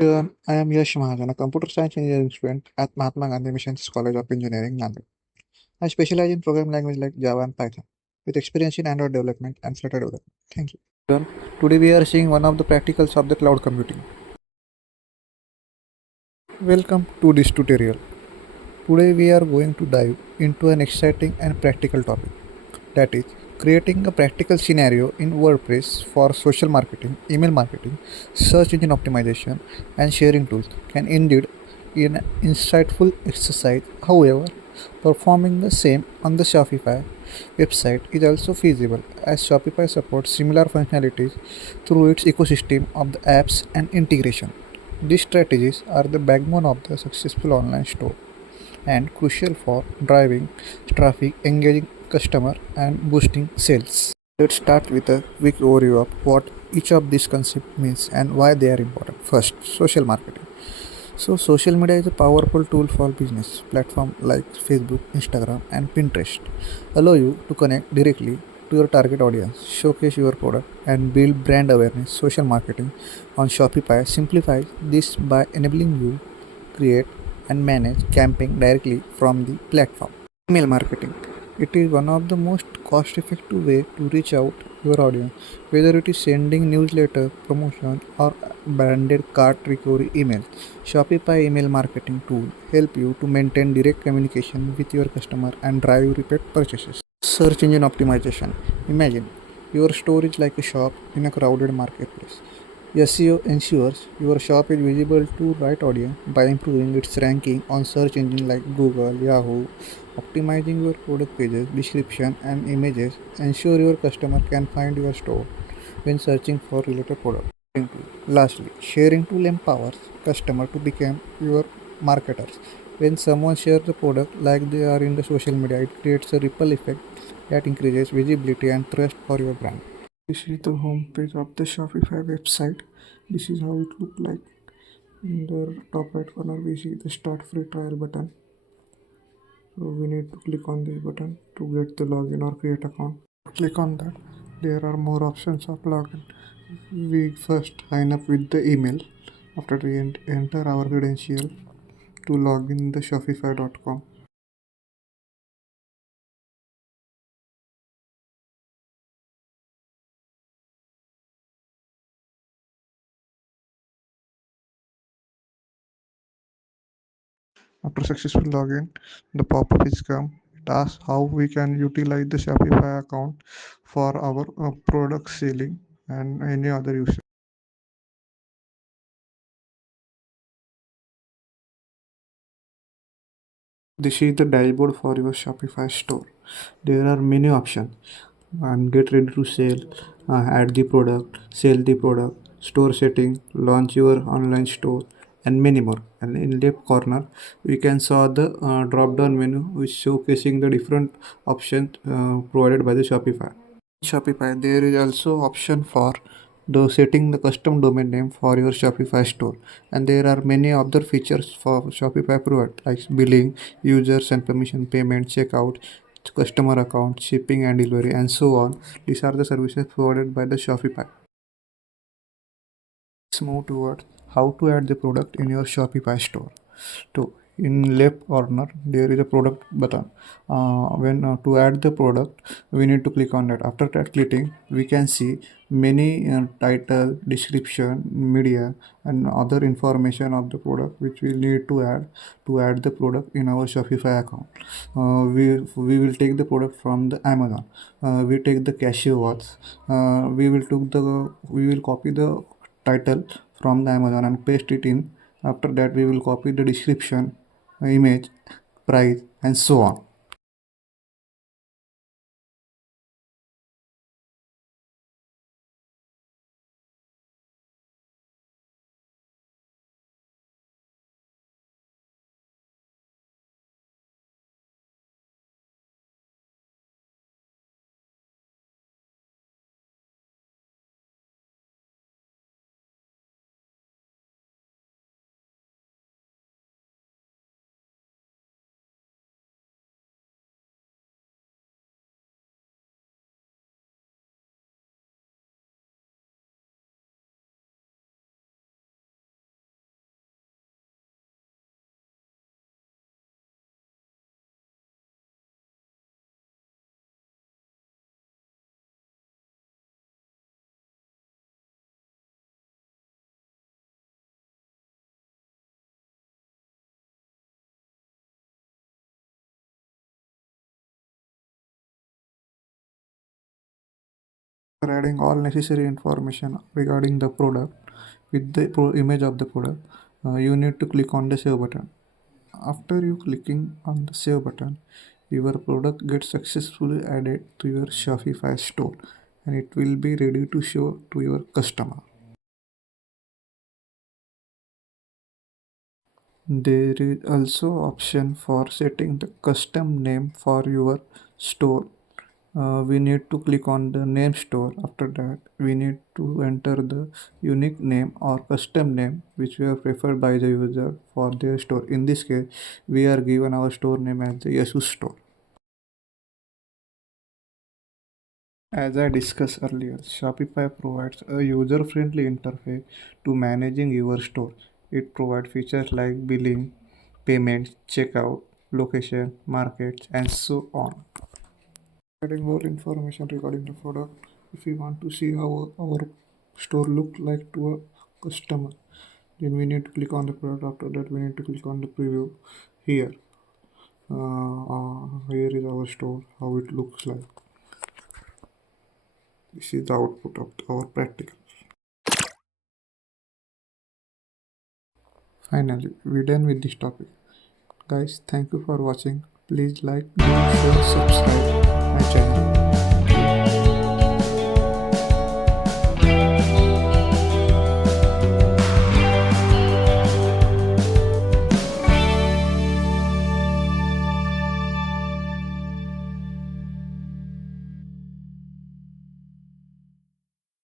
I am Yash Mahajan, a computer science engineering student at Mahatma Gandhi Mission's College of Engineering, Nanded. I specialize in programming language like Java and Python, with experience in Android development and Flutter development. Thank you. Today we are seeing one of the practicals of the cloud computing. Welcome to this tutorial. Today we are going to dive into an exciting and practical topic, that is creating a practical scenario in WordPress for social marketing, email marketing, search engine optimization, and sharing tools can indeed be an insightful exercise. However, performing the same on the Shopify website is also feasible as Shopify supports similar functionalities through its ecosystem of the apps and integration. These strategies are the backbone of the successful online store and crucial for driving traffic, engaging customer, and boosting sales. Let's start with a quick overview of what each of these concepts means and why they are important. First, social marketing. So, social media is a powerful tool for business. Platforms like Facebook, Instagram, and Pinterest allow you to connect directly to your target audience, showcase your product, and build brand awareness. Social marketing on Shopify simplifies this by enabling you create and manage campaign directly from the platform. Email marketing. It is one of the most cost-effective way to reach out your audience, whether it is sending newsletter, promotion, or branded cart recovery emails. Shopify email marketing tool help you to maintain direct communication with your customer and drive repeat purchases. Search engine optimization. Imagine your store is like a shop in a crowded marketplace. SEO ensures your shop is visible to right audience by improving its ranking on search engines like Google, Yahoo. Optimizing your product pages, description, and images ensure your customer can find your store when searching for related products. Lastly, sharing tool empowers customer to become your marketers. When someone shares the product like they are in the social media, it creates a ripple effect that increases visibility and trust for your brand. This is the home page of the Shopify website. This is how it looks like. In the top right corner, we see the start free trial button. So we need to click on this button to get the login or create account. Click on that. There are more options of login. We first sign up with the email. After we enter our credential to log in the Shopify.com. After successful login, the pop-up is come. It asks how we can utilize the Shopify account for our product selling and any other use. This is the dashboard for your Shopify store. There are many options and get ready to sell, add the product, sell the product, store setting, launch your online store, and many more. And in left corner, we can saw the drop down menu which showcasing the different options provided by the Shopify. Shopify, there is also option for the setting the custom domain name for your Shopify store, and there are many other features for Shopify provide like billing, users and permission, payment, checkout, customer account, shipping and delivery, and so on. These are the services provided by the Shopify. Let's move towards how to add the product in your Shopify store. To in left corner there is a product button. When To add the product, we need to click on that. After that clicking, we can see many title, description, media, and other information of the product which we need to add the product in our Shopify account. We will take the product from the Amazon. We take the cashier words. We will copy the title from the Amazon and paste it in. After that, we will copy the description, image, price, and so on. After adding all necessary information regarding the product with the image of the product, you need to click on the save button. After you clicking on the save button, your product gets successfully added to your Shopify store and it will be ready to show to your customer. There is also option for setting the custom name for your store. We need to click on the name store. After that, we need to enter the unique name or custom name which we have preferred by the user for their store. In this case, we are given our store name as the Yesus store. As I discussed earlier, Shopify provides a user-friendly interface to managing your store. It provides features like billing, payments, checkout, location, markets, and so on. Adding more information regarding the product, if we want to see how our store look like to a customer, then we need to click on the product. After that, we need to click on the preview here. Here is our store, how it looks like. This is the output of our practical. Finally, we're done with this topic. Guys, thank you for watching. Please like, share, subscribe my channel.